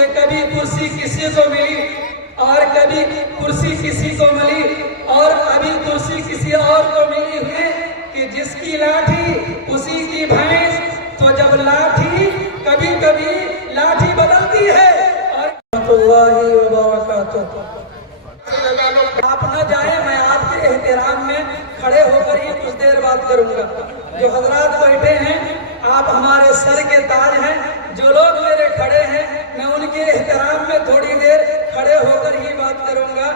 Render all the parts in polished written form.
کہ کبھی کرسی کسی کو ملی اور کبھی کرسی کسی کو ملی اور ابھی کرسی کسی اور کو ملی ہے کہ جس کی لاٹھی اسی کی بھینس. تو جب لاٹھی کبھی کبھی لاٹھی بدلتی ہے. اور رحمۃ اللہ وبرکاتہ. آپ نہ جائیں، میں آپ کے احترام میں کھڑے ہو کر ہی کچھ دیر بات کروں گا. جو حضرات بیٹھے ہیں آپ ہمارے سر کے تاج ہیں. جو لوگ میرے کھڑے ہیں میں ان کے احترام میں تھوڑی دیر کھڑے ہو کر ہی بات کروں گا.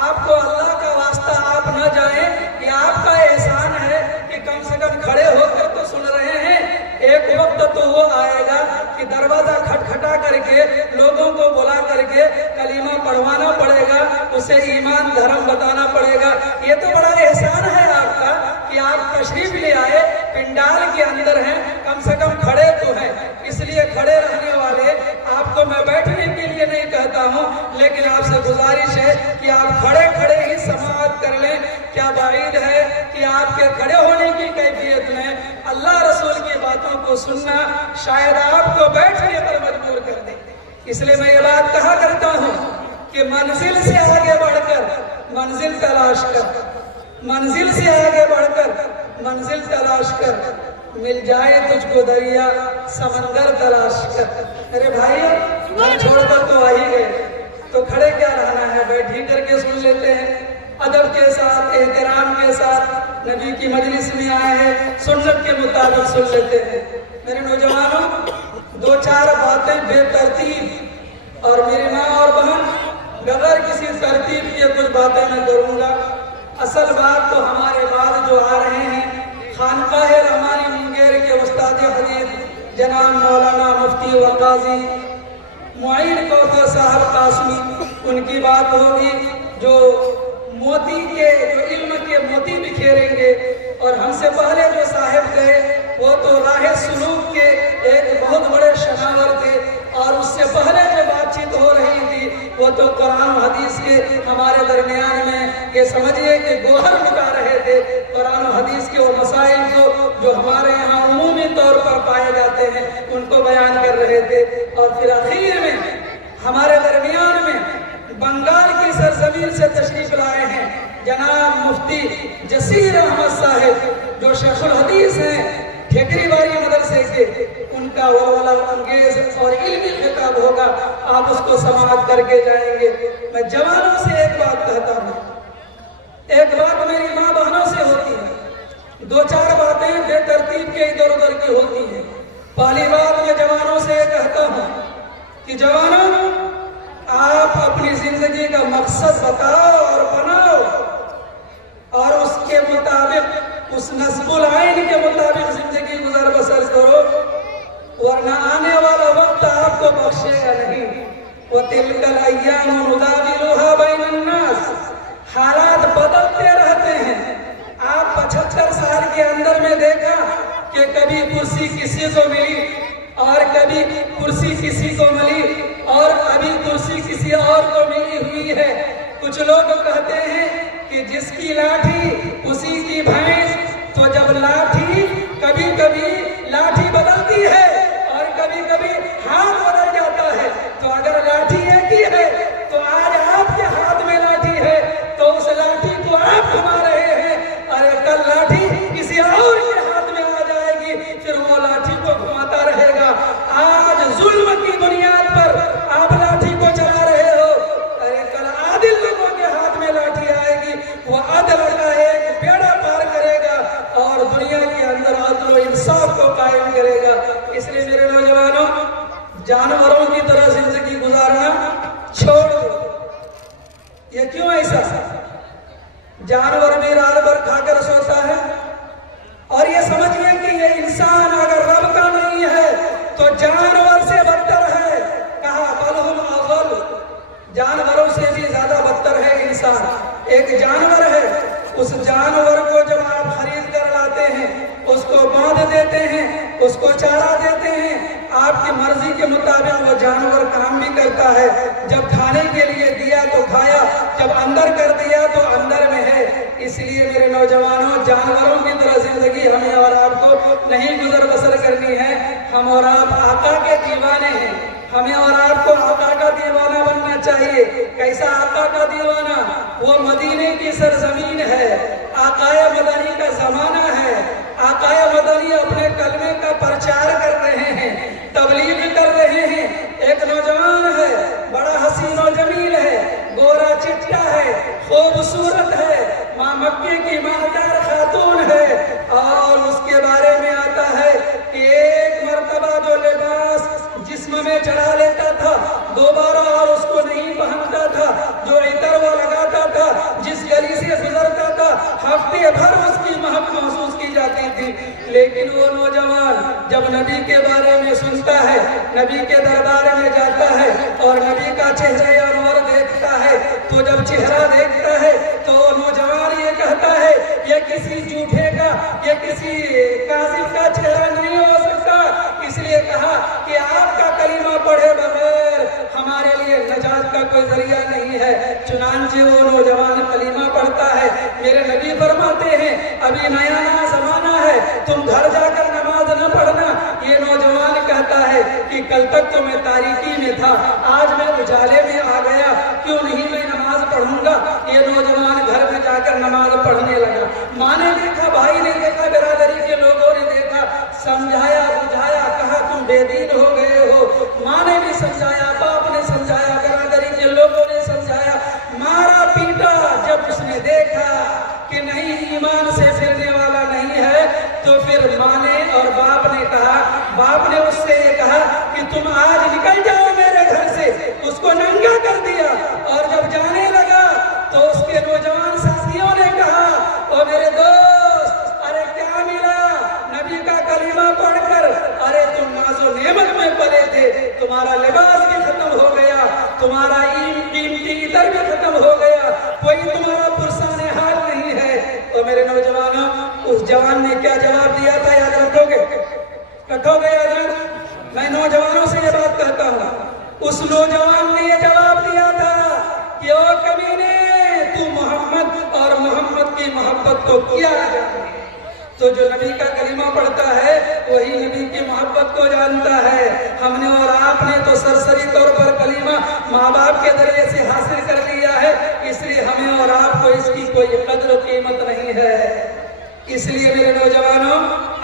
آپ کو اللہ کا واسطہ آپ نہ جائیں، یہ آپ کا احسان ہے کہ کم سے کم کھڑے ہو کر تو سن رہے ہیں. ایک وقت تو وہ آئے گا کہ دروازہ کھٹکھٹا کر کے لوگوں کو بلا کر کے کلمہ پڑھوانا پڑے گا، اسے ایمان دھرم بتانا پڑے گا. یہ تو بڑا احسان ہے آپ کا کہ آپ تشریف لے آئے، پنڈال کے اندر ہیں، کم سے کم کھڑے تو ہیں. اس لیے کھڑے رہنے والے آپ کو میں بیٹھنے کے لیے نہیں کہتا ہوں، لیکن آپ سے گزارش ہے کہ آپ کھڑے کھڑے ہی سماعت کر لیں. کیا بعید ہے کہ آپ کے کھڑے ہونے کی کیفیت میں اللہ رسول کی باتوں کو سننا شاید آپ کو بیٹھنے پر مجبور کر دے. اس لیے میں یہ بات کہا کرتا ہوں کہ منزل سے آگے بڑھ کر منزل تلاش کر، منزل سے آگے بڑھ کر منزل تلاش کر، مل جائے تجھ کو دریا سمندر تلاش کر. میرے بھائی گھر چھوڑ کر تو آ ہی گئے تو کھڑے کیا رہنا ہے، بیٹھ ہی کر کے سن لیتے ہیں. ادب کے ساتھ، احترام کے ساتھ نبی کی مجلس میں آئے ہیں، سنت کے مطابق سن لیتے ہیں. میرے نوجوانوں، دو چار باتیں بے ترتیب، اور میری ماں اور بہن بغیر کسی ترتیب کے کچھ باتیں میں کروں گا. اصل بات تو ہمارے بعد جو آ رہے ہیں خانقاہ رحمانی منگیر کے استاد حدیث جناب مولانا مفتی و قاضی معین کوثر صاحب قاسمی، ان کی بات ہوگی جو موتی کے، جو علم کے موتی بکھیریں گے. اور ہم سے پہلے جو صاحب گئے وہ تو راہ سلوک کے ایک بہت بڑے شناور تھے، اور اس سے پہلے جو بات چیت ہو رہی تھی وہ تو قرآن و حدیث کے ہمارے درمیان میں یہ سمجھیے کہ گوہر لٹا رہے تھے. قرآن و حدیث کے وہ مسائل کو جو ہمارے یہاں عمومی طور پر پائے جاتے ہیں ان کو بیان کر رہے تھے. اور پھر آخر میں ہمارے درمیان میں بنگال کی سرزمین سے تشریف لائے ہیں جناب مفتی جسیر احمد صاحب، جو شیخ الحدیث ہیں ٹھیکری باری مدرسے کے. ان کا ولولہ انگیز اور علمی خطاب ہوگا، آپ اس کو سماعت کر کے جائیں گے. میں جوانوں سے ایک بات کہتا ہوں، ایک بات میری ماں بہنوں سے ہوتی ہے، دو چار باتیں بے ترتیب کے ادھر ادھر کی ہوتی ہیں. پہلی بات میں جوانوں سے یہ کہتا ہوں کہ جوانوں، آپ اپنی زندگی کا مقصد بتاؤ اور بناؤ، اور اس کے مطابق، اس نصب العین کے مطابق زندگی گزر بسر کرو، ورنہ آنے والا وقت آپ کو بخشے گا نہیں. وَتِلْكَ الْأَيَّامُ نُدَاوِلُهَا بَيْنَ النَّاسِ. حالات بدلتے رہتے ہیں. آپ 75 سال کے اندر میں دیکھا کہ کبھی کرسی کسی کو ملی اور کبھی کرسی کسی کو ملی اور ابھی کرسی کسی اور کو ملی ہوئی ہے. کچھ لوگ کہتے ہیں کہ جس کی لاٹھی اسی کی بھینس. تو جب لاٹھی کبھی کبھی لاٹھی بدلتی ہے اور کبھی کبھی ہاتھ بدل جاتا ہے، تو اگر لاٹھی ایک ہی ہے تو آج آپ کے ہاتھ میں لاٹھی ہے تو اس لاٹھی کو آپ گھما رہے ہیں، اور کل لاٹھی کسی اور کے ہاتھ میں آ جائے گی، پھر وہ لاٹھی کو گھماتا رہے گا. آج ظلم کی بنیاد پر آپ لاٹھی کو چلا رہے ہو، ارے کل عادل لوگوں کے ہاتھ میں لاٹھی آئے گی، وہ عدل کا ایک بیڑا پار کرے گا اور دنیا کے اندر عدل و انصاف کو قائم کرے گا. اس لیے میرے نوجوانوں، جانوروں کی طرح زندگی گزارنا چھوڑ دو. یہ کیوں ایسا؟ جانور بھی رات بھر کھا کر سوتا ہے، اور یہ سمجھیے کہ یہ انسان اگر رب کا نہیں ہے تو جانور سے بدتر ہے. کہا بل ہم اضل، جانوروں سے بھی زیادہ بدتر ہے انسان. ایک جانور ہے، اس جانور کو جب آپ خرید کر لاتے ہیں، اس کو باندھ دیتے ہیں، اس کو چارہ دیتے ہیں، آپ کی مرضی کے مطابق وہ جانور کام بھی کرتا ہے. جب کھانے کے لیے دیا تو کھایا، جب اندر کر دیا تو اندر میں ہے. اس لیے میرے نوجوانوں، جانوروں کی طرح زندگی ہمیں اور آپ کو نہیں گزر بسر کرنی ہے. ہم اور آپ آقا کے دیوانے ہیں، ہمیں اور آپ کو آقا کا دیوانہ بننا چاہیے. کیسا آقا کا دیوانہ؟ وہ مدینے کی سرزمین ہے، آقائے مدنی کا زمانہ ہے. آقائے مدنی اپنے کلمے کا پرچار کر رہے ہیں، تبلیغ کر رہے ہیں. ایک نوجوان ہے، بڑا حسین و جمیل ہے، گورا چٹا ہے، خوبصورت ہے، ماں مکے کی ماہدار خاتون ہے. اور اس کے بارے میں آتا ہے کہ ایک مرتبہ جو لباس جسم میں چڑھا لیتا تھا دوبارہ اور اس کو نہیں پہنتا تھا، جو عطر وہ لگاتا تھا، جس گلی سے گزرتا تھا ہفتے بھر اس کی مہک محسوس کی جاتی تھی. لیکن وہ نوجوان جب نبی کے بارے میں سنتا ہے، نبی کے دربار میں جاتا ہے اور نبی کا چہرہ انور دیکھتا ہے، تو جب چہرہ دیکھتا ہے تو نوجوان یہ کہتا ہے یہ کسی جھوٹے کا، یہ کسی کاذب کا چہرہ نہیں ہو سکتا. اس لیے کہا کہ آپ کا کلمہ پڑھے بغیر ہمارے لیے نجات کا کوئی ذریعہ نہیں ہے. چنانچہ وہ نوجوان کلمہ پڑھتا ہے. میرے نبی فرماتے ہیں ابھی نیا نیا زمانہ ہے، تم گھر جا کر نماز نہ پڑھنا. یہ نوجوان کہتا ہے کہ کل تک تو میں تاریکی میں تھا، آج میں اجالے میں آ گیا، کیوں نہیں میں نماز پڑھوں گا. یہ نوجوان گھر میں جا کر نماز پڑھنے لگا. ماں نے دیکھا، بھائی نے دیکھا، برادری کے لوگوں نے دیکھا، سمجھایا بجھایا، کہا تم بے دین ہو گئے ہو. ماں نے بھی سمجھایا، باپ نے سمجھایا، برادری کے لوگوں نے سمجھایا، مارا پیٹا. جب اس نے دیکھا کہ نہیں ایمان سے پھرنے والا نہیں ہے تو پھر ماں نے اور باپ نے کہا، باپ نے اس سے یہ کہا کہ تم آج نکل جاؤ میرے گھر سے. اس کو ننگا کر دیا. اور جب جانے لگا تو اس کے نوجوان ساتھیوں نے کہا او میرے دوست، ارے کیا ملا نبی کا کلمہ پڑھ کر؟ ارے تم ناز و نعمت میں پلے تھے، تمہارا لباس بھی ختم ہو گیا، تمہارا قیمتی عطر بھی ختم ہو گیا، کوئی تمہارا پرسان حال نہیں ہے. تو میرے نوجوانوں، اس جوان نے کیا جواب دیا تھا یاد رکھو گے؟ رکھو گے یاد؟ میں نوجوانوں سے یہ بات کہتا ہوں، اس نوجوان نے یہ جواب دیا تھا کہ او کمینے، تو محمد اور محمد کی محبت کو کیا جانے. تو جو نبی کا کلمہ پڑھتا ہے وہی نبی کی محبت کو جانتا ہے. ہم نے اور آپ نے تو سرسری طور پر کلمہ ماں باپ کے ذریعے سے حاصل کر لیا ہے، اس لیے ہمیں اور آپ کو اس کی کوئی قدر و قیمت نہیں ہے. اس لیے میرے نوجوانوں،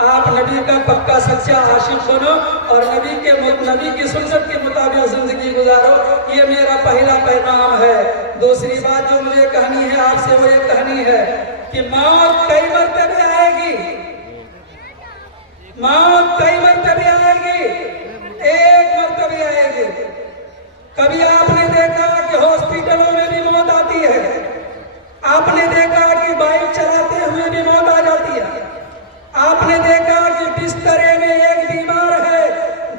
آپ نبی کا پکا سچا عاشق بنو اور نبی کی سنت کے مطابق زندگی گزارو. یہ میرا پہلا پیغام ہے. دوسری بات جو مجھے کہنی ہے آپ سے وہ یہ کہنی ہے کہ موت کئی مرتبہ آئے گی، موت کئی مرتبہ آئے گی، ایک مرتبہ آئے گی. کبھی آپ نے دیکھا کہ ہاسپٹلوں میں بھی موت آتی ہے، آپ نے دیکھا کہ بائک چلاتے ہوئے بھی موت آ جاتی ہے، آپ نے دیکھا کہ بسترے میں ایک بیمار ہے،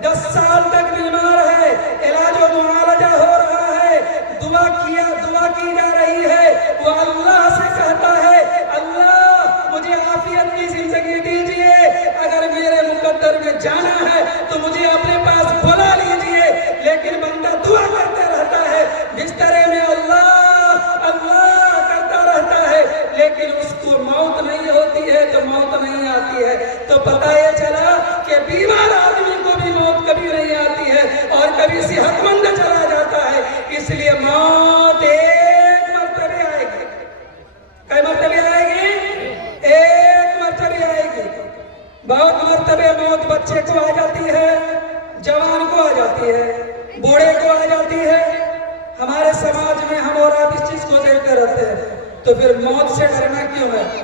10 سال تک بیمار ہے، علاج و معالجہ ہو رہا ہے، دعا کی جا رہی ہے، وہ اللہ سے کہتا ہے اللہ مجھے عافیت کی زندگی دیجئے، اگر میرے مقدر میں جانا ہے تو مجھے اپنے پاس بلا لیجئے. لیکن بندہ دعا کرتا رہتا ہے، بسترے میں اللہ اللہ کرتا رہتا ہے، لیکن اس کو موت نہیں ہوتی ہے تو موت نہیں آتی ہے. تو پتہ یہ چلا کہ بیمار آدمی کو بھی موت کبھی نہیں آتی ہے اور کبھی صحت مند چلا جاتا ہے. اس لیے موت ایک مرتبہ آئے گی. کئی مرتبہ آئے گی؟ ایک مرتبہ آئے گی. بہت مرتبہ موت بچے کو آ جاتی ہے، جوان کو آ جاتی ہے، بوڑھے کو آ جاتی ہے. ہمارے سماج میں ہم اور آپ اس چیز کو دیکھتے رہتے ہیں، تو پھر موت سے ڈرنا کیوں ہے؟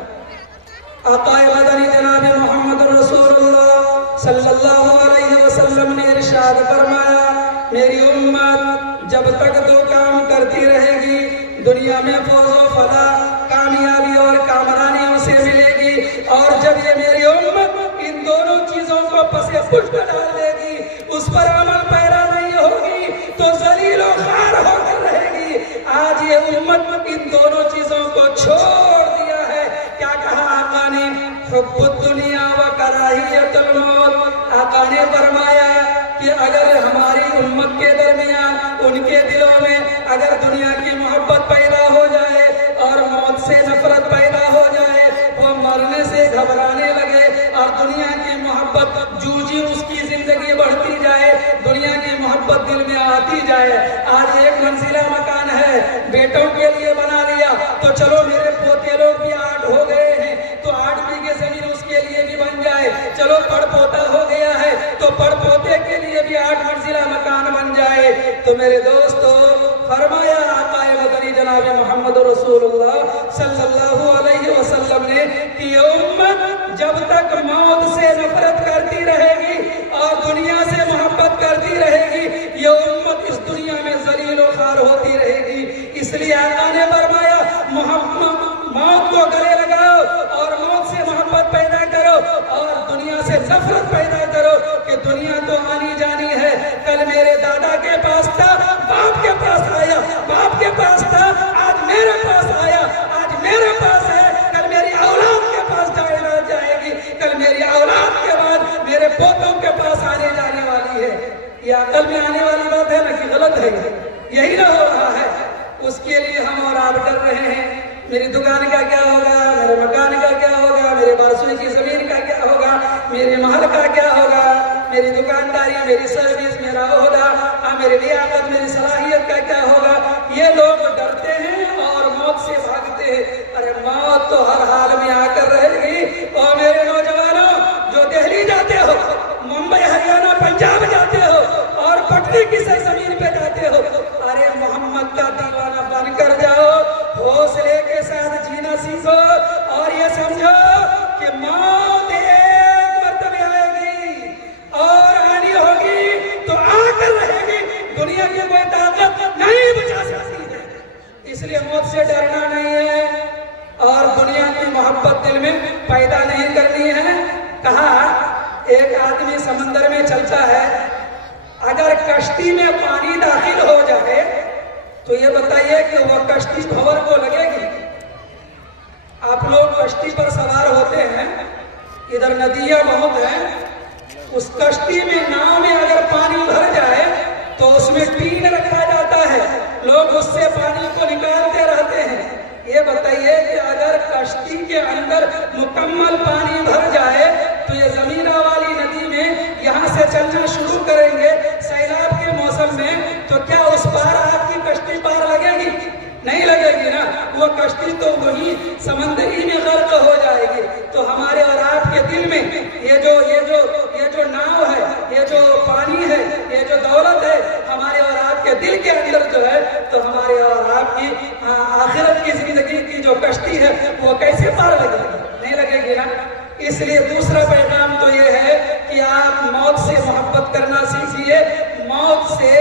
آقا مدنی جناب محمد رسول اللہ صلی اللہ علیہ وسلم نے ارشاد فرمایا میری امت جب تک دو کام کرتی رہے گی دنیا میں فوز و فلاح، کامیابی اور کامرانی اسے ملے گی، اور جب یہ میری امت ان دونوں چیزوں کو پس پشت ڈال دے گی، اس پر عمل پیرا نہیں ہوگی تو ذلیل و خوار ہو کر رہے گی. آج یہ امت ان دونوں چیزوں کو چھوڑ دیا ہے. کیا کہا آقا نے؟ حب الدنیا و کراہیت الموت. آقا نے فرمایا کہ اگر ہماری امت کے درمیان ان کے دلوں میں اگر دنیا کی محبت پیدا ہو جائے اور موت سے نفرت پیدا ہو جائے، وہ مرنے سے گھبرانے لگے اور دنیا کی محبت جو اس کی زندگی بڑھتی جائے، دنیا کی محبت دل دل میں آتی جائے. آج 1 منزلہ مکان ہے, بیٹوں کے لیے بنا لیا تو چلو میرے پوتے لوگ بھی 8 ہو گئے ہیں تو 8 بیگھے زمین اس کے لیے بھی بن جائے. چلو پڑ پوتا ہو گیا ہے تو پڑ پوتے کے لیے بھی 8 منزلہ مکان بن جائے. تو میرے دوستو, فرمایا آقا مدنی جناب محمد رسول اللہ صلی اللہ علیہ وسلم نے کہ یہ امت جب تک موت سے نفرت کرتی رہے گی اور دنیا سے محبت کرتی رہے گی, یہ امت اس دنیا میں ذلیل و خوار ہوتی رہے گی. اس لیے آقا نے فرمایا موت کو گلے لگاؤ اور موت سے محبت پیدا کرو اور دنیا سے نفرت پیدا کرو کہ دنیا تو آنی جانی ہے. کل میرے دادا کے پاس تھا, باپ کے پاس آیا, باپ کے پاس تھا, آج میرے پاس آیا, آج میرے پاس ہے, کل میری اولاد کے پاس جائے گی, کل میری اولاد کے بعد میرے پوتوں کے پاس آنے جانے والی ہے. یہ عقل میں آنے والی بات ہے نا کہ غلط ہے؟ یہی نہ ہو رہا ہے. اس کے لیے ہم اور آپ ڈر رہے ہیں. میری دکان کا کیا ہوگا, میرے مکان کا کیا ہوگا, میرے بارسوئی کی زمین کا کیا ہوگا, میرے محل کا کیا ہوگا, میری دکانداری, میری سروس, میرا عہدہ, میری لیاقت, میری صلاحیت کا کیا ہوگا. یہ لوگ ڈرتے ہیں اور موت سے بھاگتے ہیں. ارے موت تو ہر حال میں آ کر رہے گی. اور میرے نوجوانوں جو دہلی جاتے ہو, ممبئی, ہریانہ, پنجاب جاتے ہو اور پٹنی کی سرزمین پہ جاتے ہو, ارے محمد کا دیوانہ بن کر جاؤ, حوصلے کے ساتھ جینا سیکھو اور یہ سمجھو کہ موت ایک مرتبہ آئے گی اور آنی ہوگی تو آ کر رہے گی. دنیا کی کوئی طاقت نہیں بچا سکتی ہے. اس لیے موت سے ڈرنا نہیں ہے اور دنیا کی محبت دل میں پیدا نہیں کرنی ہے. کہا ایک آدمی سمندر میں چلتا ہے, اگر کشتی میں پانی داخل ہو جائے تو یہ بتائیے کہ وہ کشتی بھور کو لگے گی؟ آپ لوگ کشتی پر سوار ہوتے ہیں, ادھر ندیاں بہت ہیں, اس کشتی میں, ناؤ میں اگر پانی بھر جائے تو اس میں ٹین رکھا جاتا ہے, لوگ اس سے پانی کو نکالتے رہتے ہیں. یہ بتائیے کہ اگر کشتی کے اندر مکمل پانی بھر جائے تو یہ زمینہ والی ندی میں یہاں سے چلنا شروع کریں گے سیلاب کے موسم میں, تو کیا اس پار آپ کی کشتی پار لگے گی؟ نہیں لگے گی نا. وہ کشتی تو وہی سمندری میں غرق ہو جائے گی. تو ہمارے اور آپ کے دل میں یہ جو ناؤ ہے, یہ جو پانی ہے, یہ جو دولت ہے, ہمارے اور آپ کے دل کے اندر جو ہے, تو ہمارے اور آپ کی آخرت کی زندگی کی جو کشتی ہے وہ کیسے پار لگے گی؟ نہیں لگے گی نا. اس لیے دوسرا پیغام تو یہ ہے کہ آپ موت سے محبت کرنا سیکھیے. موت سے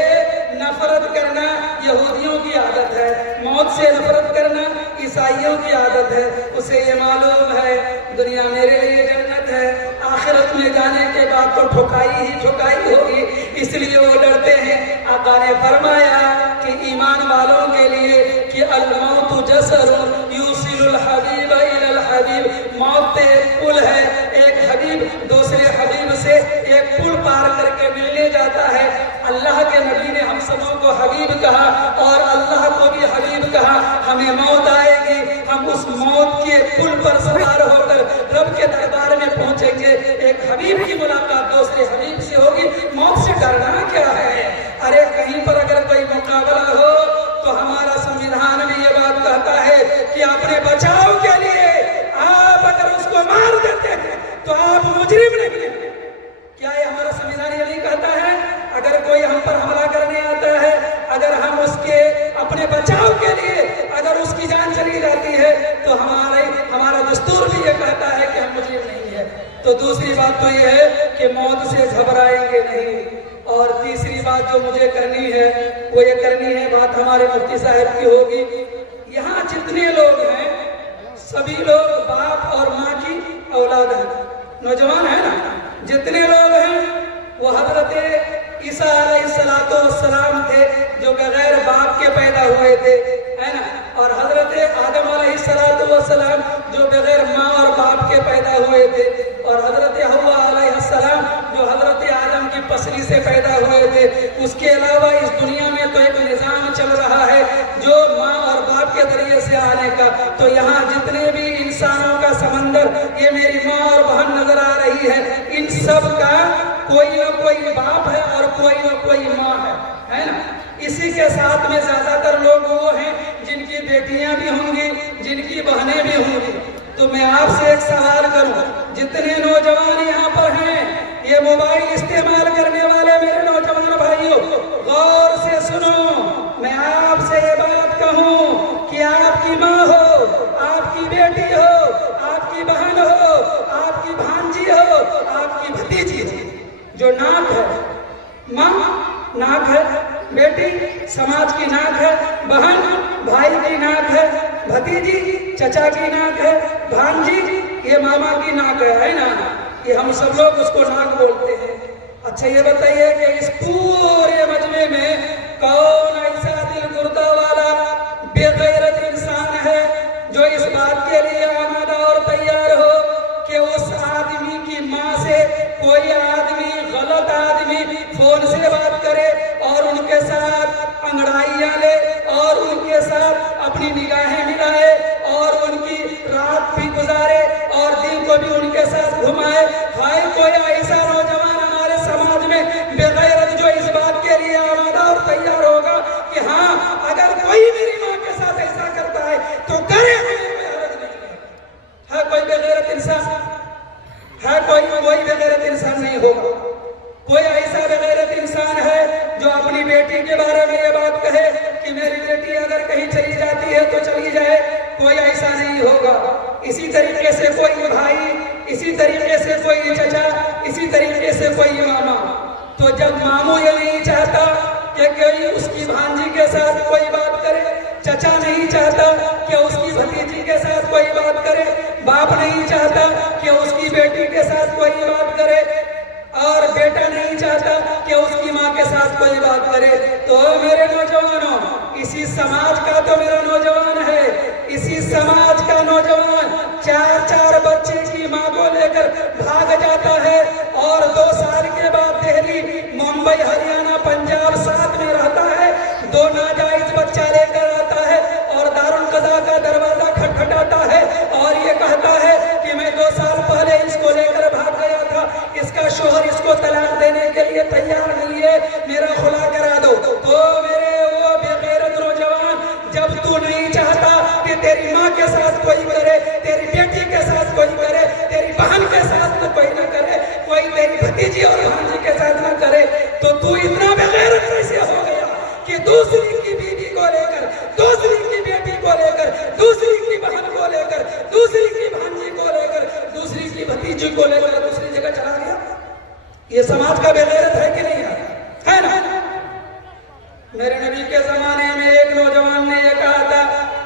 نفرت کرنا یہودیوں کی عادت ہے, موت سے نفرت کرنا عیسائیوں کی عادت ہے. اسے یہ معلوم ہے دنیا میرے لیے جنت ہے, آخرت میں جانے کے بعد تو ٹھکائی ہی ٹھکائی ہوگی, اس لیے وہ ڈرتے ہیں. آقا نے فرمایا کہ ایمان والوں کے لیے کہ الموت جسر یوصل الحبیب الی الحبیب, موت ایک پل ہے, ایک حبیب دوسرے حبیب سے ایک پل پار کر کے ملنے جاتا ہے. اللہ کے نبی نے ہم سبوں کو حبیب کہا اور اللہ کو بھی حبیب کہا. ہمیں موت آئے گی, ہم اس موت کے پل پر سوار ہو کر رب کے دربار میں پہنچیں گے. ایک حبیب کی ملاقات دوسرے حبیب سے ہوگی. موت سے ڈرنا کیا ہے؟ ارے کہیں پر اگر کوئی مقابلہ ہو تو ہمارا سنویدھان میں یہ بات کہتا ہے کہ اپنے بچاؤ کے لیے آپ اگر اس کو مار دیتے ہیں تو آپ مجرم نہیں ہیں. کیا یہ ہمارا سنویدھان یہ نہیں کہتا ہے اگر کوئی ہم پر حملہ کرنے آتا ہے, اگر ہم اس کے اپنے بچاؤ کے لیے اگر اس کی جان چلی جاتی ہے تو ہمارا دستور بھی یہ کہتا ہے کہ ہم مجرم نہیں ہے. تو دوسری بات تو یہ ہے کہ موت سے گھبرائیں گے نہیں. اور تیسری بات جو مجھے کرنی ہے وہ یہ کرنی ہے, بات ہمارے مفتی صاحب کی ہوگی. یہاں جتنے لوگ ہیں سبھی لوگ باپ اور ماں کی اولاد ہیں, نوجوان ہیں نا, جتنے لوگ ہیں وہ حضرت عیسیٰ علیہ السلام تھے جو بغیر باپ کے پیدا ہوئے تھے, ہے نا, اور حضرت آدم علیہ السلام جو بغیر ماں اور باپ کے پیدا ہوئے تھے, اور حضرت حوا علیہ السلام جو حضرت آدم کی پسلی سے پیدا ہوئے تھے. اس کے علاوہ اس دنیا میں تو ایک نظام چل رہا ہے جو ماں اور باپ کے ذریعے سے آنے کا. تو یہاں جتنے بھی انسانوں کا سمندر, یہ میری ماں اور بہن نظر آ رہی ہے, ان سب کا کوئی نہ کوئی باپ ہے اور کوئی نہ کوئی ماں ہے کے ساتھ میں زیادہ تر لوگ وہ ہیں جن کی بیٹیاں بھی ہوں گی، جن کی بہنیں بھی ہوں گی۔ تو میں آپ سے ایک سوال کروں، جتنے نوجوان یہاں پر ہیں، یہ موبائل استعمال کرنے والے میرے نوجوان بھائیوں، غور سے سنو، میں آپ سے یہ بات کہوں کہ آپ کی ماں ہو، آپ کی بیٹی ہو، آپ کی بہن ہو، آپ کی بھانجی ہو، آپ کی بھتیجی ہو، جو ناک ہے، ماں ناک ہے، بیٹی سماج کی ناک ہے، بہن بھائی کی ناک ہے، بھتیجی چچا کی ناک ہے، بھانجی یہ ماما کی ناک ہے نا، یہ ہم سب لوگ اس کو ناک بولتے ہیں۔ اچھا یہ بتائیے کہ اس پورے مجمع میں کون ایسا دل گردہ والا بے غیرت انسان ہے جو اس بات کے لیے آمادہ اور تیار ہو کہ اس آدمی کی ماں سے کوئی آدمی، غلط آدمی فون سے بات کرے اور ان کے ساتھ انگڑائیاں لے اور ان کے ساتھ اپنی نگاہیں ملائے اور ان کی رات بھی گزارے اور دن کو بھی ان کے ساتھ گھمائے؟ ہائے کوئی ایسا نوجوان ہمارے سماج میں بے غیرت جو اس بات کے لیے آمادہ اور تیار ہوگا کہ ہاں اگر کوئی میری ماں کے ساتھ ایسا کرتا ہے تو کرے، ہمیں کوئی حرج نہیں ہے۔ ہے کوئی بے غیرت انسان؟ ہے کوئی بے غیرت انسان نہیں ہوگا؟ کوئی ایسا بے غیرت انسان ہے جو اپنی بیٹی کے بارے میں یہ بات کہے کہ میری بیٹی اگر کہیں چلی جاتی ہے تو چلی جائے؟ کوئی ایسا نہیں ہوگا۔ اسی طریقے سے کوئی بھائی، اسی طریقے سے کوئی چچا، اسی طریقے سے کوئی ماما۔ تو جب ماموں یہ نہیں چاہتا کہ کوئی اس کی بھانجی کے ساتھ کوئی بات کرے، چچا نہیں چاہتا کہ اس کی بھتیجی کے ساتھ کوئی بات کرے، باپ نہیں چاہتا کہ اس کی بیٹی کے ساتھ کوئی بات کرے، اور بیٹا نہیں چاہتا کہ اس کی ماں کے ساتھ کوئی بات کرے، تو میرے نوجوانوں، اسی سماج کا تو میرا نوجوان ہے، اسی سماج کا نوجوان 4 بچے کی ماں کو لے کر بھاگ جاتا ہے اور 2 سال کے بعد دہلی، ممبئی، ہریانہ، پنجاب ساتھ میں رہتا ہے، 2 ناجائز بچہ لے کر آتا ہے اور دارالقضا کا دروازہ کھٹکھٹاتا ہے اور یہ کہتا ہے کہ میں 2 سال پہلے اس کو لے کر بھاگ گیا تھا، اس کا شوہر اس کو طلاق دینے کے لیے تیار نہیں ہے، میرا خلا کرا دو۔ تو میرے وہ بے غیرت نوجوان، جب تو نہیں چاہتا کہ تیری ماں کے ساتھ کوئی کرے، تیری بیٹی کے ساتھ کوئی کرے، تیری بہن کے ساتھ کوئی نہ کرے، کوئی تیری بھتیجی اور بھانجی کے ساتھ نہ کرے، تو اتنا بے غیرت کیسے ہو گیا کہ دوسری کی بیوی کو لے کر، دوسری کی بیٹی کو لے کر، دوسری کی بہن کو لے کر، دوسری کی بھانجی کو لے کر، دوسری کی بھتیجی کو لے کر دوسری جگہ چلا گیا؟ یہ سماج کا بے غیرت ہے کہ نہیں ہے نا؟ میرے نبی کے زمانے میں ایک نوجوان نے یہ کہا تھا،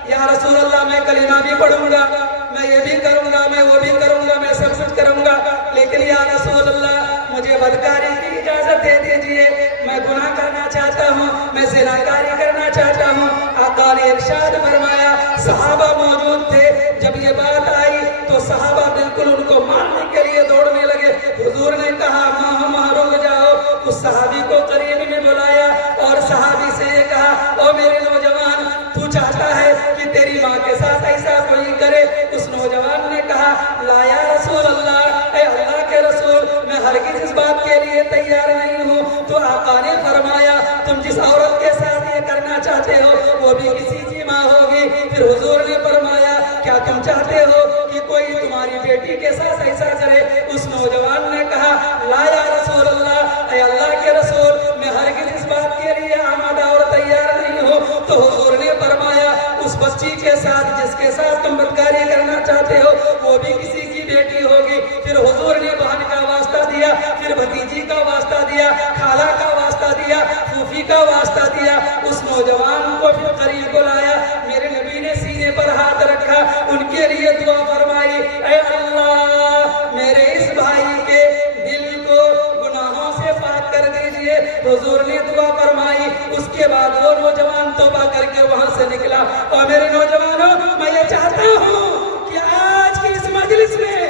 یا رسول اللہ میں کلمہ بھی پڑھوں گا، میں یہ بھی کروں گا، میں وہ بھی کروں گا، میں سب کچھ کروں گا، لیکن یا رسول اللہ مجھے بدکاری کی اجازت دے دیجئے، میں گناہ کرنا چاہتا ہوں، میں زناکاری کرنا چاہتا ہوں۔ آقا نے ارشاد فرمایا، صحابہ موجود تھے، جب یہ بات آئی تو صحابہ بالکل ان کو مارنے کے لیے دوڑنے لگے۔ حضور نے کہا ماں رک جاؤ، اس صحابی کو قریب میں بلایا اور صحابی سے یہ کہا، او میرے نوجوان، تو چاہتا ہے کہ تیری ماں کے ساتھ ایسا کوئی کرے؟ اس نوجوان نے کہا، لا یا رسول اللہ، اے اللہ کے رسول، میں ہرگز اس بات کے لیے تیار نہیں ہوں۔ تو آقا نے فرمایا، تم جس عورت کے ساتھ یہ کرنا چاہتے ہو وہ بھی کسی کی ماں ہوگی۔ پھر حضور نے فرمایا، کیا تم چاہتے ہو کہ کوئی تمہاری بیٹی کے ساتھ ایسا کرے؟ اس نوجوان نے کہا، لا یا رسول اللہ، اے اللہ کے رسول، میں ہرگز اس بات کے لیے آمادہ اور تیار نہیں ہوں۔ تو حضور نے فرمایا، اس بچی کے ساتھ جس کے ساتھ تم بدکاری کرنا چاہتے ہو وہ بھی کسی کی بیٹی ہوگی۔ پھر حضور نے بہن کا واسطہ دیا، پھر بھتیجی کا واسطہ دیا، خالہ کا واسطہ دیا، پھوپھی کا واسطہ دیا۔ اس نوجوان کو پھر قریب بلایا، میرے نبی نے سینے پر ہاتھ رکھا، ان کے لیے دعا فرمائی، اے اللہ میرے اس بھائی کے دل کو گناہوں سے پاک کر دیجئے۔ حضور نے دعا فرمائی، اس کے بعد وہ نوجوان توبہ کر کے وہاں سے نکلا۔ اور میرے نوجوانوں، میں یہ چاہتا ہوں کہ آج کی اس مجلس میں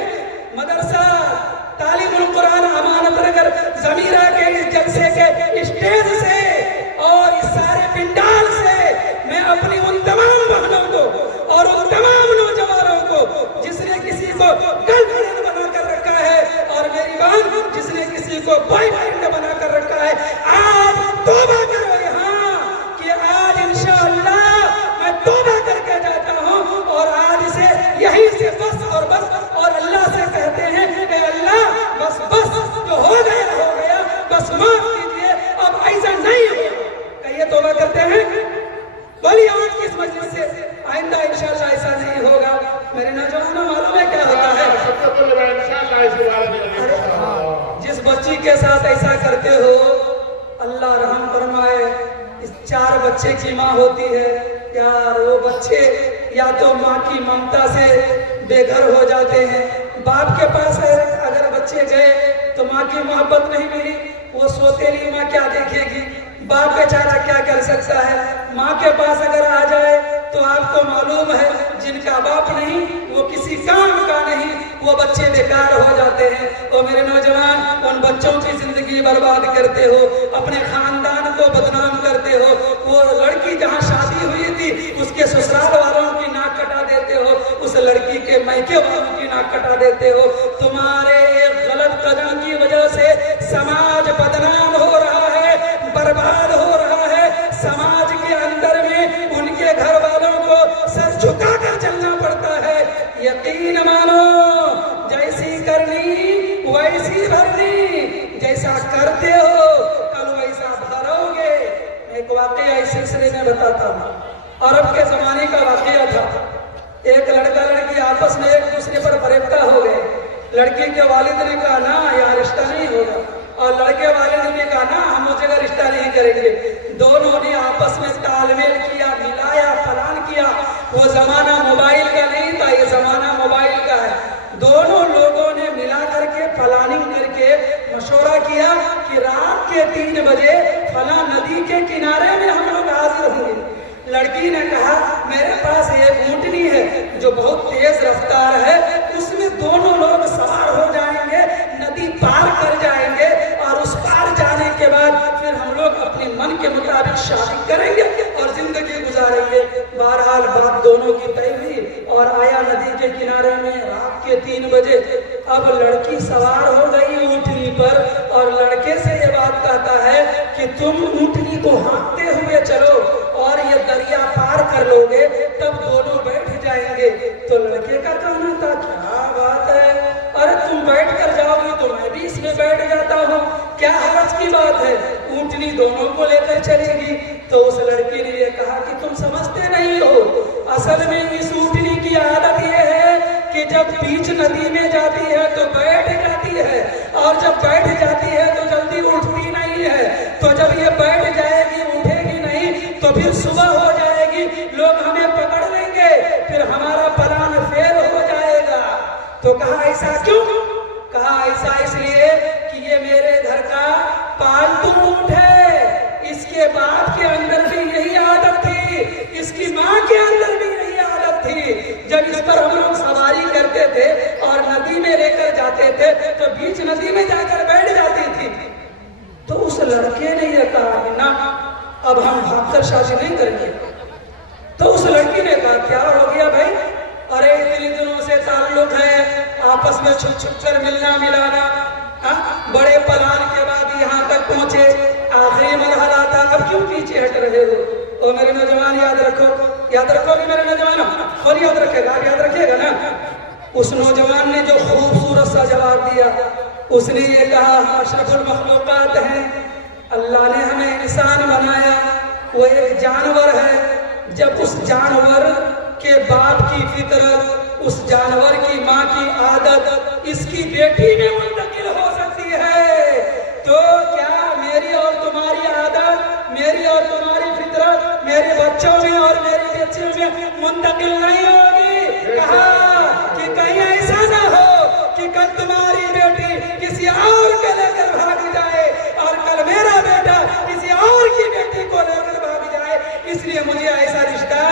مدرسہ تعلیم القرآن امانت نگر ضمیرہ کے اس جلسے کے اسٹیج سے اور اس سارے پنڈال سے میں اپنے 4 بچے کی ماں ہوتی ہے یار، وہ بچے یا تو ماں کی ممتا سے بے گھر ہو جاتے ہیں، باپ کے پاس اگر بچے گئے تو ماں کی محبت نہیں ملی، وہ سوتیلی ماں کیا دیکھے گی، باپ بیچارہ کیا کر سکتا ہے، ماں کے پاس اگر آ جائے تو آپ کو معلوم ہے جن کا باپ نہیں وہ کسی کام کا نہیں، وہ بچے بیکار ہو جاتے ہیں۔ اور میرے نوجوان ان بچوں کی زندگی برباد کرتے ہو، اپنے خاندان کو بدنام کرتے ہو، وہ لڑکی جہاں شادی ہوئی تھی اس کے سسرال والوں کی ناک کٹا دیتے ہو، اس لڑکی کے میکے والوں کی ناک کٹا دیتے ہو۔ تمہارے ایک غلط قدم کی وجہ سے سماج بدنام ہو رہا ہے، برباد ہو رہا ہے، سماج کے اندر میں ان کے گھر والوں کو سر جھکا کر چلنا پڑتا ہے۔ یقین مانو جیسی کرنی ویسی بھرنی، جیسا کرتے ہو کل ویسا بھرو گے۔ ایک واقعہ اس سلسلے میں بتاتا ہوں، عرب کے زمانے کا واقعہ تھا۔ ایک لڑکا لڑکی آپس میں ایک دوسرے پر فریفتہ ہو گئے۔ لڑکی کے والد نے کہا نا یہاں رشتہ نہیں ہوگا، اور لڑکے والد نے کہا نا ہم اس جگہ رشتہ نہیں کریں گے۔ دونوں نے آپس میں تال میل کیا، ملایا، پلان کیا۔ وہ زمانہ موبائل کا نہیں تھا، یہ زمانہ موبائل کا ہے۔ دونوں لوگوں نے ملا کر کے پلاننگ کر کے مشورہ کیا کہ رات کے 3 بجے فلاں ندی کے کنارے میں ہم لوگ حاضر ہوں گے۔ لڑکی نے کہا میرے پاس ایک اونٹنی ہے جو بہت تیز رفتار ہے، اس میں دونوں لوگ سوار ہو جائیں گے، ندی پار کر جائیں گے، اور اس پار جانے کے بعد پھر ہم لوگ اپنے من کے مطابق شادی کریں گے اور زندگی گزاریں گے۔ بہرحال بات دونوں کی طے ہوئی اور آیا ندی کے کنارے میں رات کے 3 بجے۔ اب لڑکی سوار ہو گئی اونٹنی پر اور لڑکے سے یہ بات کہتا ہے کہ تم اونٹنی کو ہانکتے ہوئے چلو اور یہ دریا پار کر لو گے، تب دونوں بیٹھ جائیں گے۔ تو لڑکے کا کہنا تھا کیا بات ہے، ارے تم بیٹھ کر جاؤ گی تو میں بھی اس میں بیٹھ جاتا ہوں، کیا حرج کی بات ہے، اونٹنی دونوں کو لے کر چلے گی۔ تو اس لڑکی نے یہ کہا کہ تم سمجھتے نہیں ہو، اصل میں اس اونٹنی کی عادت یہ ہے کہ جب بیچ ندی میں جاتی ہے تو بیٹھ جاتی ہے، اور جب بیٹھ جاتی ہے تو جلدی اٹھتی نہیں ہے۔ تو جب یہ بیٹھ جائے گی اٹھے گی نہیں تو پھر صبح ہو جائے گی، لوگ ہمیں پکڑ لیں گے، پھر ہمارا پلان فیل ہو جائے گا۔ تو کہا ایسا کیوں؟ کہا ایسا اس لیے کہ یہ میرے گھر کا پالتو اونٹ ہے، اس کے باپ کے اندر بھی یہی عادت تھی، اس کی ماں کے اندر بھی یہی عادت تھی۔ جب اس پر ہم لوگ سواری کرتے تھے اور ندی میں لے کر جاتے تھے تو بیچ ندی میں جا کر بیٹھ جاتی تھی۔ تو اس لڑکے نے یہ کہا کہ نا اب ہم بھاگ کر شادی نہیں کریں گے۔ تو اس لڑکی نے کہا کیا ہو گیا بھائی، ارے اتنے دنوں سے تعلق ہے، آپس میں چھپ چھپ کر ملنا ملانا، بڑے پلان کے بعد یہاں تک پہنچے، آخری مرحلہ تھا، اب کیوں پیچھے ہٹ رہے ہو؟ اور میرے نوجوان یاد رکھو گے میرے نوجوان، اور یاد رکھے گا، یاد رکھیے گا نا۔ اس نوجوان نے جو خوبصورت سا جواب دیا، اس نے یہ کہا ہم اشرف المخلوقات ہیں، اللہ نے ہمیں انسان بنایا، وہ ایک جانور ہے، جب اس جانور کے باپ کی فطرت، اس جانور کی ماں کی عادت اس کی بیٹی میں منتقل ہو سکتی ہے، تو کیا میری اور تمہاری عادت، میری اور تمہاری فطرت میرے بچوں میں اور میری بچیوں میں منتقل نہیں ہوگی؟ کہا کہ کہیں ایسا نہ ہو کہ کل تمہاری بیٹی کسی اور کو لے کر بھاگ جائے اور کل میرا بیٹا کسی اور کی بیٹی کو لے کر بھاگ جائے، اس لیے مجھے ایسا رشتہ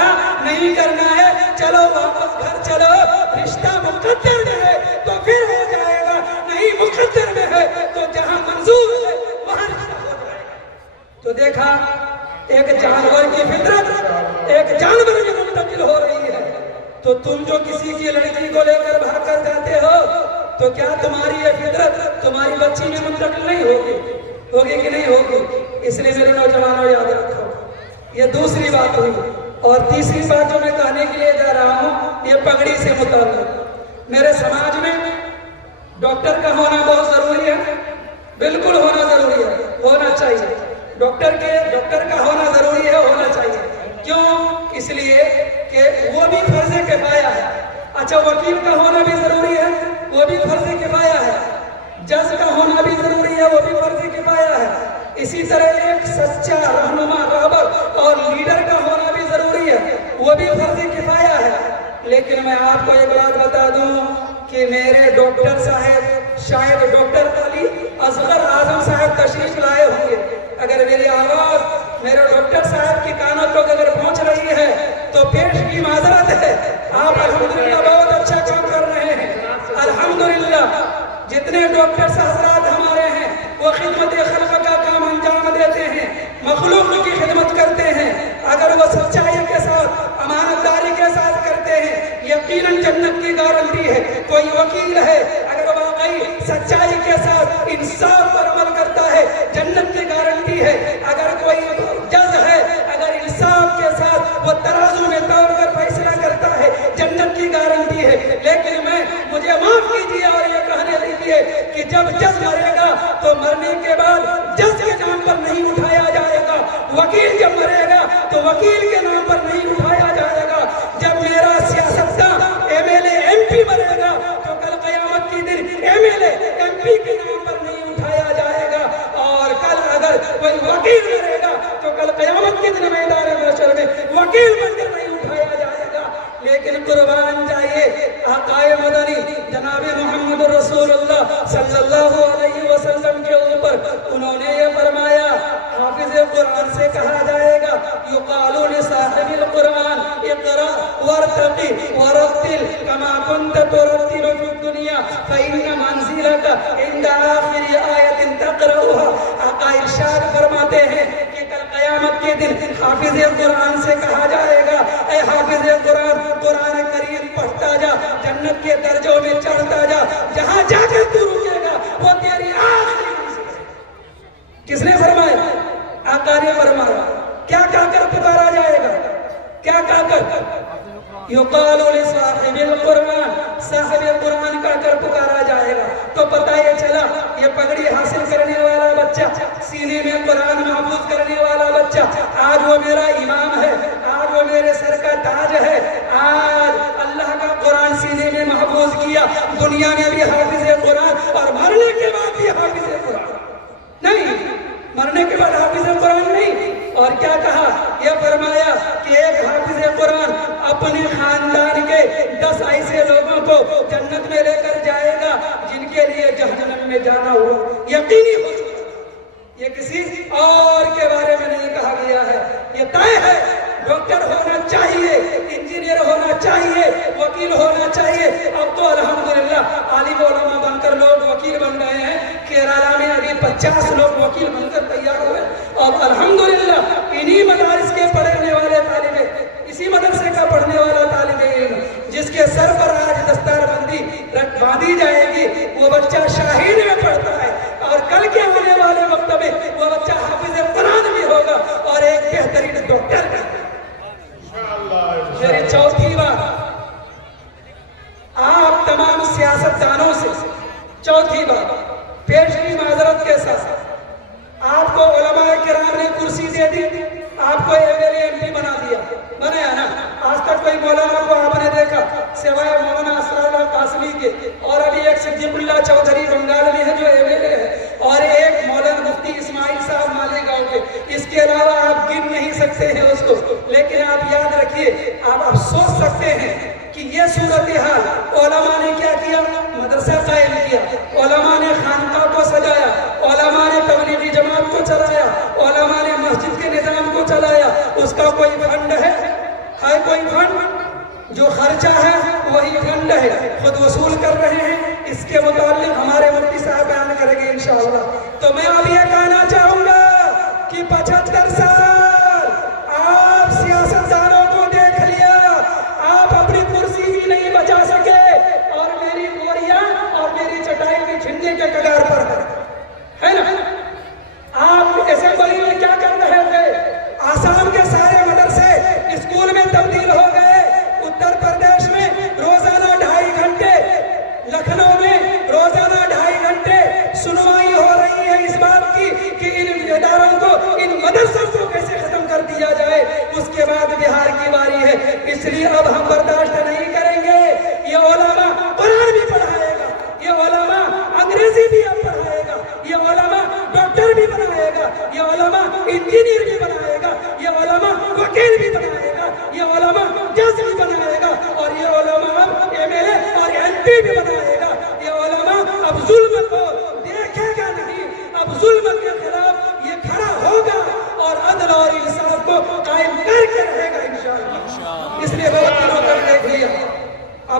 نہیں کرنا ہے، چلو واپس گھر چلو، رشتہ مقدر میں ہے تو پھر ہو جائے گا، نہیں مقدر میں ہے تو جہاں منظور ہے وہاں رشتہ ہو جائے گا۔ تو دیکھا ایک جانور کی فطرت ایک جانور میں منتقل ہو رہی ہے، تو تم جو کسی کی لڑکی کو لے کر بھاگ کر جاتے ہو تو کیا تمہاری یہ فطرت تمہاری بچی میں منتقل نہیں ہوگی کہ نہیں ہوگی؟ اس لیے میرے نوجوانوں یاد رکھو، یہ دوسری بات ہوئی۔ اور تیسری بات جو میں کہنے کے لیے جا رہا ہوں یہ پگڑی سے متعلق۔ میرے سماج میں ڈاکٹر کا ہونا بہت ضروری ہے، بالکل ہونا ضروری ہے، ہونا چاہیے، ڈاکٹر کا ہونا ضروری ہے، ہونا چاہیے۔ کیوں؟ اس لیے کہ وہ بھی فرض کفایہ ہے۔ اچھا، وکیل کا ہونا بھی ضروری ہے، وہ بھی فرض کفایہ ہے، جج کا ہونا بھی ضروری ہے، وہ بھی فرض کفایہ ہے۔ اسی طرح ایک سچا رہنما رہبر آپ کو ایک بات بتا دوں کہ میرے ڈاکٹر صاحب شاید ڈاکٹر علی اصغر اعظم صاحب تشریف لائے ہوں گے. اگر میری آواز میرے ڈاکٹر صاحب کی کانوں تک اگر پہنچ رہی ہے تو پیش کی معذرت ہے. آپ الحمدللہ بہت اچھا کام کر رہے ہیں. الحمدللہ جتنے ڈاکٹر حضرات ہمارے ہیں وہ خدمت خلق کا کام انجام دیتے ہیں, مخلوق کی خدمت کرتے ہیں. اگر وہ سچائی کے ساتھ امانت داری کے ساتھ کرتے ہیں یقیناً جنت کی گارنٹی ہے. کوئی وکیل ہے اگر واقعی سچائی کے ساتھ انصاف پر عمل کرتا ہے جنت کی گارنٹی ہے. اگر کوئی جج ہے اگر انصاف کے ساتھ وہ ترازو میں توڑ کر فیصلہ کرتا ہے جنت کی گارنٹی ہے. لیکن مجھے معاف کیجیے اور یہ کہنے دیجیے کہ جب جج مرے گا تو مرنے کے بعد جج کے نام پر نہیں اٹھایا جائے گا. وکیل جب مرے گا تو وکیل کے نام پر نہیں اٹھایا جائے گا. جب میرا سیاستدان M L A M P مرے گا تو کل قیامت کی دن M L A M P کے نام پر نہیں اٹھایا جائے گا. اور کل اگر کوئی وکیل مرے گا تو کل قیامت کے دن میدان محشر میں وکیل بن کر نہیں اٹھایا جائے گا. لیکن قربان جائیے آقائے مدنی جناب محمد رسول اللہ صلی اللہ علیہ وسلم کے اوپر انہوں نے یہ فرمایا حافظ قرآن سے کہا جائے گا یقال لصاحب القرآن اقرأ وارتقی ورتل کما كنت ترتل في الدنيا فإن منزلك عند آخر آیت تقرأها. آقا ارشاد فرماتے ہیں کہ کل قیامت کے دن حافظ قرآن سے کہا جائے گا اے حافظ قرآن, قرآن کریم پڑھتا جا, جنت کے درجوں میں چڑھتا جا, جہاں جا کر تو رکے گا وہ تیری آخری منزل ہے. کس نے فرمایا؟ آقا نے فرمایا. کیا کہہ کر پکارا جائے گا؟ کیا کہہ کر؟ یقال لصاحب القرآن, صاحب قرآن کہہ کر پکارا جائے گا. تو پتہ یہ چلا یہ پگڑی حاصل کرنے والا بچہ, سینے میں قرآن محفوظ کرنے والا بچہ آج وہ میرا امام ہے, آج وہ میرے سر کا تاج ہے. آج اللہ کا قرآن سینے میں محفوظ کیا, دنیا میں بھی حافظ قرآن اور مرنے کے بعد بھی حافظ قرآن نہیں, مرنے کے بعد حافظ قرآن نہیں. اور کیا کہا؟ یہ فرمایا کہ ایک حافظ قرآن اپنے خاندان کے 10 ایسے لوگوں کو جنت میں لے کر جائے گا جن کے لیے جہنم میں جانا ہو یقینی ہو چکا. یہ کسی اور کے بارے میں نہیں کہا گیا ہے, یہ طے ہے. ڈاکٹر ہونا چاہیے, انجینئر ہونا چاہیے, وکیل ہونا چاہیے. اب تو الحمدللہ عالم علماء بن کر لوگ وکیل بن گئے ہیں. کیرالہ میں ابھی 50 لوگ وکیل بن کر تیار ہوئے. اور الحمدللہ انہی مدارس کے پڑھنے والے طالب علم, اسی مدرسے کا پڑھنے والا طالب علم جس کے سر پر آج دستار بندی باندھی جائے گی وہ بچہ شاہین میں پڑھتا ہے. اور کل کے آنے والے وقت میں وہ بچہ حافظ قرآن بھی ہوگا اور ایک بہترین ڈاکٹر بھی. میری چوتھی بات آپ تمام سیاستدانوں سے, چوتھی بات پیش کی معذرت کے ساتھ آپ کو علماء کرام نے کرسی دے دی, آپ کو M L A M P بنا دیا, بنایا نا. آج تک کوئی مولانا کو آپ نے دیکھا سوائے مولانا اسرار اللہ قاسمی کے, اور ابھی ایک صدیق اللہ چودھری بنگال میں ہے جو ایم ایل اے ہے, اور ایک مولانا مفتی اسماعیل صاحب مالیگاؤں کے. اس کے علاوہ آپ گن نہیں سکتے ہیں اس کو. لیکن آپ یاد رکھیے, آپ سوچ سکتے ہیں کہ یہ صورتحال علماء نے کیا کیا؟ مدرسہ قائم کیا, علماء نے خانقاہ کو سجایا, علماء نے تبلیغی جماعت کو چلایا, علماء نے مسجد کے نظام کو چلایا. اس کا کوئی فنڈ ہے کوئی فنڈ؟ جو خرچہ ہے وہی فنڈ ہے, خود وصول کر رہے ہیں. اس کے متعلق ہمارے مفتی صاحب بیان کریں گے انشاءاللہ. تو میں اب یہ کہنا چاہوں گا کہ 75 سال آپ سیاستدانوں کو دیکھ لیا, آپ اپنی کرسی بھی نہیں بچا سکے اور میری گوریاں اور میری چٹائی بھی چھننے کے کگار پر ہے نا. آپ اسمبلی میں کیا کر رہے تھے؟ آسام کے سارے مدرسے اسکول میں تبدیل ہو گئے. اتر پردیش میں روزانہ 2.5 گھنٹے, لکھنؤ میں روزانہ 2.5 گھنٹے سنوائی ہو رہی ہے اس بات کی کہ ان اداروں کو, ان مدرسوں کو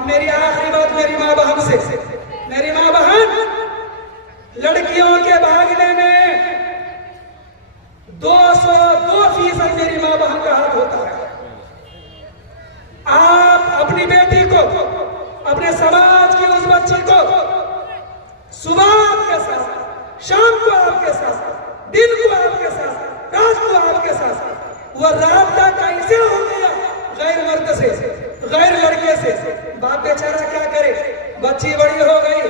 اب میری آخری بات میری ماں بہن سے. میری ماں بہن، لڑکیوں کے بھاگنے میں 202% میری ماں بہن کا ہاتھ ہوتا ہے. آپ اپنی بیٹی کو، اپنے سماج کی اس بچی کو صبح آپ کے ساتھ، شام کو آپ کے ساتھ، دن کو آپ کے ساتھ، رات کو آپ کے ساتھ، وہ رابطہ کیسے ہو گیا غیر مرد سے، غیر لڑکے سے؟ باپ بیچارہ کیا کرے؟ بچی بڑی ہو گئی،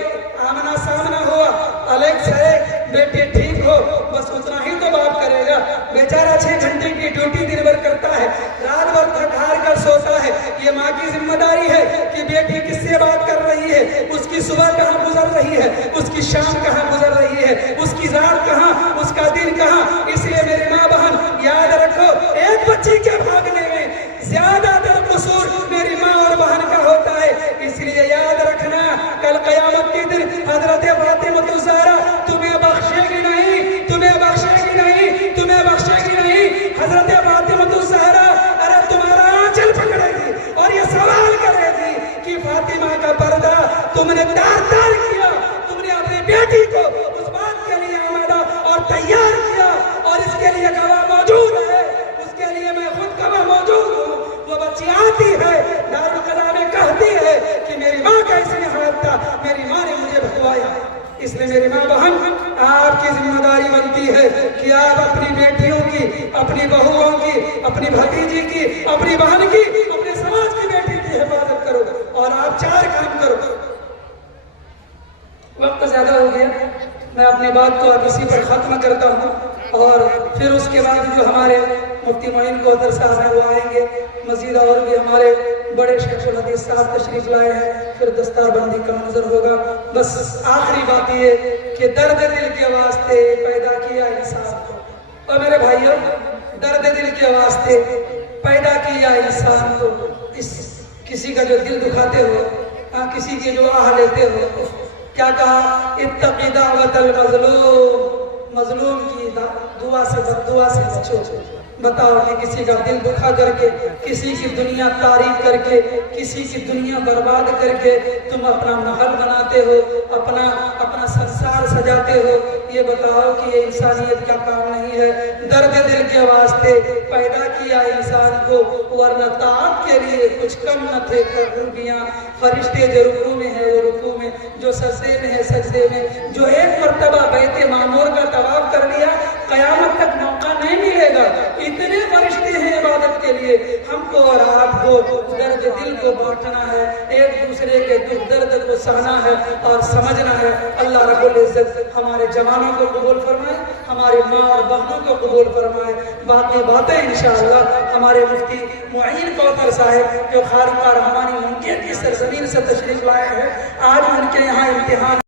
آمنا سامنا ہوا، الیکس ہے، بیٹی ٹھیک ہو، بس اتنا ہی تو باپ کرے گا. بیچارہ 6 گھنٹے کی ڈیوٹی دن بھر کرتا ہے، رات بھر تھک ہار کر سوتا ہے. یہ ماں کی ذمہ داری ہے کہ بیٹی کس سے بات کر رہی ہے، اس کی صبح کہاں گزر رہی ہے، اس کی شام کہاں گزر رہی ہے، اس کی رات کہاں، اس کا دن کہاں. اس لیے میری ماں بہن یاد رکھو، ایک بچی کے بھاگنے میں زیادہ تر قصور میری ماں اور بہن کا ہوتا ہے. اس لیے یاد رکھنا، کل قیامت کے دن حضرت فاطمہ الزہرا تمہیں بخشے گی نہیں، تمہیں بخشے گی نہیں، تمہیں بخشے گی نہیں. حضرت فاطمہ الزہرا ارے تمہارا آنچل پکڑے گی اور یہ سوال کرے گی کہ فاطمہ کا پردہ تم نے تار کیا، تم نے اپنی بیٹی کو اس بات کے لیے آمادہ اور تیار کیا، اور اس کے لیے گواہ موجود ہے، اس کے لیے میں خود گواہ موجود ہوں. وہ بچی آتی ہے، دارالقضا میں کہتی ہے کہ میری ماں کا اس میں ہاتھ تھا، میری ماں نے مجھے بھگوایا. اس لیے میری ماں بہن، آپ کی ذمہ داری بنتی ہے کہ آپ اپنی بیٹیوں کی، اپنی بہوؤں کی، اپنی بھتیجی کی، اپنی بہن کی، اپنے سماج کی بیٹی کی حفاظت کرو، اور آپ 4 کام کرو. وقت زیادہ ہو گیا، میں اپنی بات کو اب اسی پر ختم کرتا ہوں، اور پھر اس کے بعد جو ہمارے مفتی معین کوثر صاحب ہیں وہ آئیں گے. مزید اور بھی ہمارے بڑے شیخ الحدیث صاحب تشریف لائے ہیں، پھر دستار بندی کا منظر ہوگا. بس آخری بات یہ کہ درد دل کے واسطے پیدا کیا انسان کو. اور میرے بھائیوں، درد دل کے واسطے پیدا کیا انسان کو. اس کسی کا جو دل دکھاتے ہو، کسی کے جو آہ لیتے ہو، کیا کہا؟ اتقی دعوت المظلوم، مظلوم کی دعا سے بددعا سے بچو. بتاؤ کہ کسی کا دل دکھا کر کے، کسی کی دنیا تاریک کر کے، کسی کی دنیا برباد کر کے تم اپنا محل بناتے ہو، اپنا سنسار سجاتے ہو. یہ بتاؤ کہ یہ انسانیت کا کام نہیں ہے. درد دل کے واسطے پیدا کیا انسان کو، ورنہ طاعت کے لیے کچھ کم نہ تھے کروبیاں. فرشتے جو رکوع میں ہیں وہ رکوع میں، جو سجدے میں ہے سجدے میں. جو ایک مرتبہ بیت معمور کا طواف کر لیا، قیامت تک موقع نہیں ملے گا. اتنے فرشتے ہیں عبادت کے لیے. ہم کو اور آپ کو درد دل کو بانٹنا ہے، ایک دوسرے کے دکھ درد کو سہنا ہے اور سمجھنا ہے. اللہ رب العزت ہمارے جوانوں کو قبول فرمائے، ہمارے ماں اور بہنوں کو قبول فرمائے. باقی باتیں انشاءاللہ ہمارے مفتی معین کوثر صاحب جو خارقہ رحمانی منکر کی سرزمین سے تشریف لائے ہیں، آج ان کے یہاں امتحان